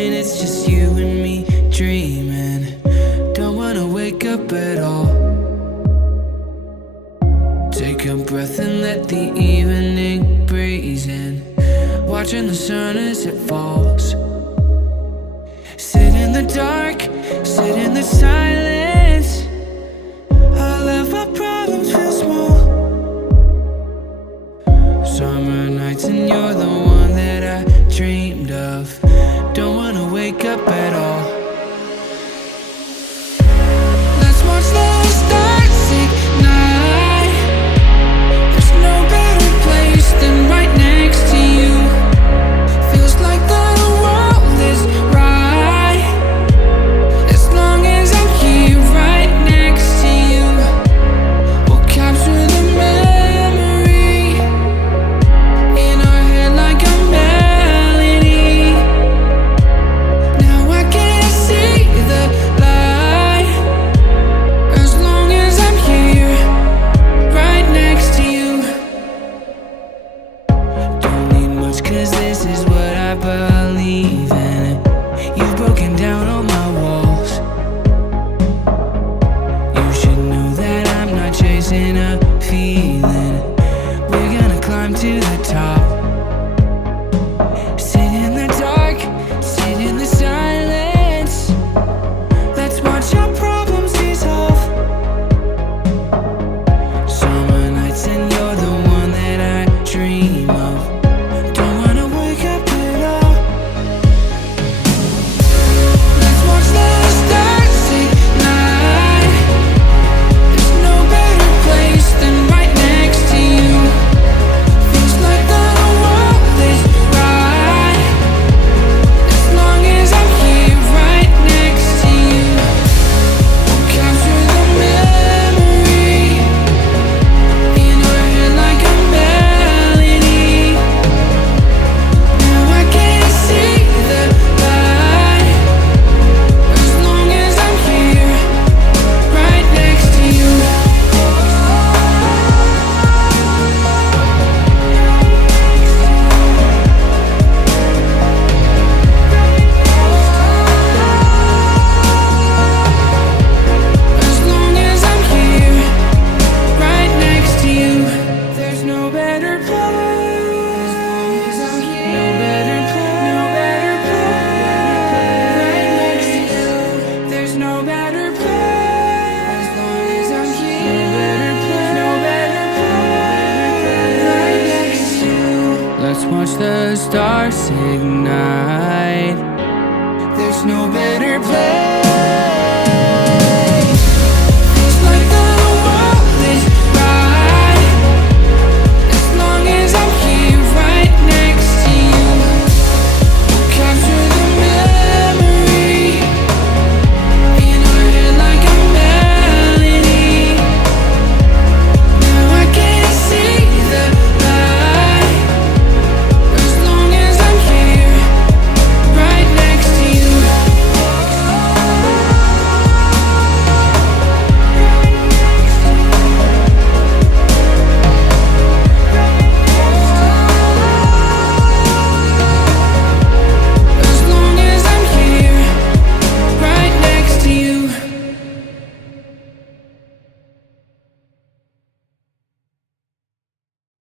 evening, it's just you and me dreaming. Don't wanna wake up at all. Take a breath and let the evening breeze in, watching the sun as it falls. Sit in the dark, sit in the silence. All of our problems feel small. Summer nights and you're the one that I dreamed of. Don't wanna wake up at all. Let's watch the stars ignite. There's no better place than right next to you. Feels like the world is right, as long as I'm here right next to you. We'll capture the memory in our head like a melody. Now I can't see the light, as long as I'm here right next to you. Don't need much, 'cause this is what I believe in. You've broken down all my walls. You should know that I'm not chasing a feeling. We're gonna climb to the top. Sit in the dark, sit in the silence. Let's watch our problems dissolve. Summer nights and you're the one that I dream of. Don't wanna wake up at all. Let's watch the stars ignite. There's no better place than right next to you. Feels like the world is right, as long as I'm here right next to you. We'll capture the memory in our head like a melody. Now I can't see the light, as long as I'm here right next to you. As long as I'm here right next to you. There's no better place. As long as I'm here. No better place. No better place. Right next to you. There's no better place. As long as I'm here. No better place. No better place. Right next to you. Let's watch the stars ignite. There's no better place.